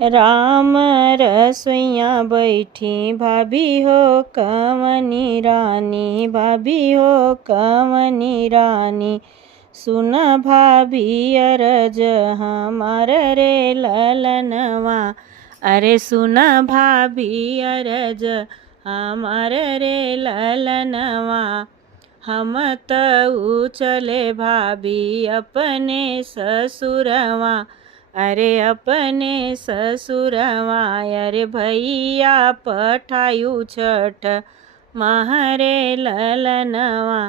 राम रसोइया बैठी भाभी हो कवनी रानी, भाभी हो कवनी रानी। सुन भाभी अरज हमार रे ललनवा, अरे सुन भाभी अरज हमार रे ललनवा। हम त चले भाभी अपने ससुरवा, अरे अपने ससुरवा। अरे भैया पठायु छठ महरे ललनवा,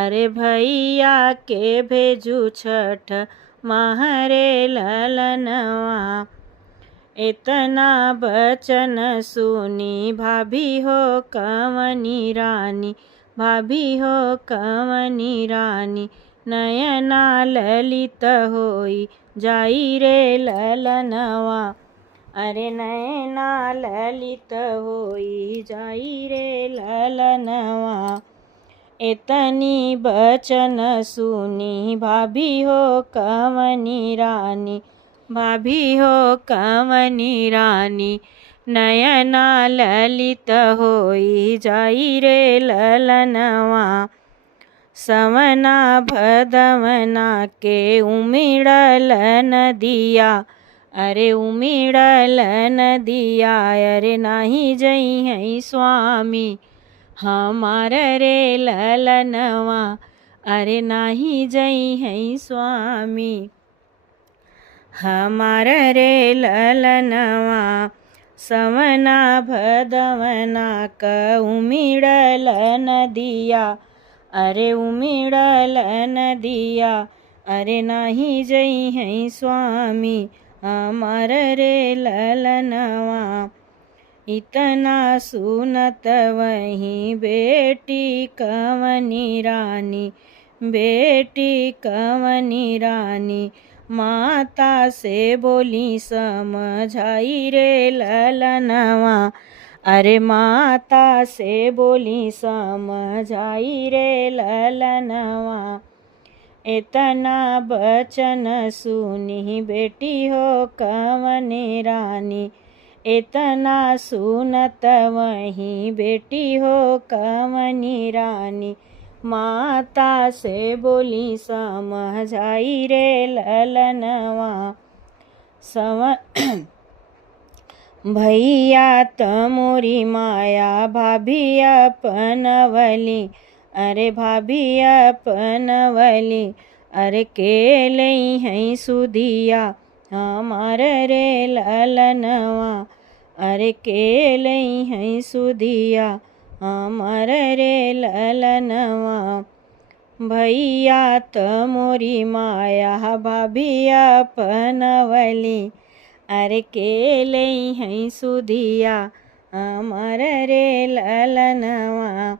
अरे भैया के भेजू छठ महरे ललनवा। इतना बचन सुनी भाभी हो कवनी रानी, भाभी हो कवनी रानी। नयना ललित होई जाई रे ललनवा, अरे नयना ललित होई जाई रे ललनवा। इतनी बचन सुनी भाभी हो कवनी रानी, भाभी हो कवनी रानी। नयना ललित होई जाई रे ललनवा। सवना भदवना के उमिड़ल नदिया, अरे उमिड़ल नदिया। अरे नाही जई है स्वामी हमार रे ललनवा, अरे नाही जई है स्वामी हमार रे ललनवा। सवना भदवना क उमिड़ल नदिया, अरे उमिड़ल नदिया। अरे नाही जई है स्वामी हमार रे ललनवा। इतना सुनत वही बेटी कवनी रानी, बेटी कवनी रानी। माता से बोली समझाई रे ललनवा, अरे माता से बोली समझाई रे ललनवा। इतना बचन सुनी बेटी हो कवनी रानी, इतना सुनत वही बेटी हो कवनी रानी। माता से बोली समझाई रे ललनवा। भैया तमोरी माया भाभी अपनवली, अरे भाभी अपनवली। अरे के लई है सुधिया हमार रे ललनवा, अरे के लई है सुधिया हमार रे ललनवा। भैया तमोरी माया भाभी अपनवली, अरे के लई है सुधिया हमार रे ललनवा।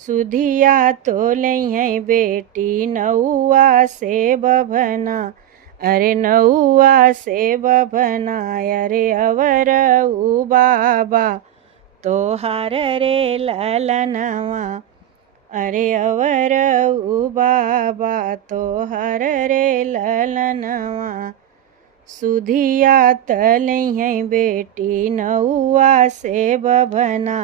सुधिया तो लई है बेटी नौआ से बभना, अरे नौआ से बभना। अरे अवर उ बाबा तोहार रे ललनवा, अरे अवर उ बाबा तोहार रे ललनवा। सुधिया तलई है बेटी नौआ से बभना,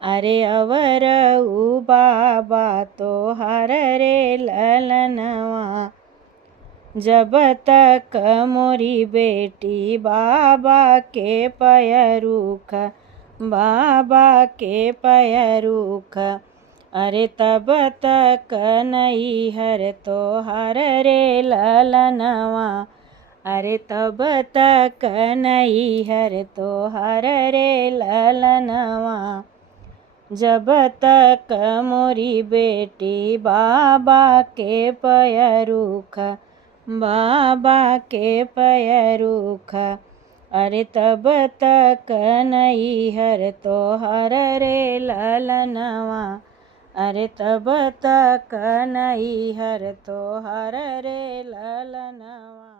अरे अवर उ बाबा तोहार रे ललनवा। जब तक मोरी बेटी बाबा के पैरुख, बाबा के पैरुख। अरे तब तक नई हर तोहार रे ललनवा, अरे तब तक नई हर तोहार रे ललनवा। जब तक मोरी बेटी बाबा के पैरुख, बाबा के पैरुख। अरे तब तक नई हर तोहार रे ललनवा, अरे तब तक नई हर तोहार रे ललनवा।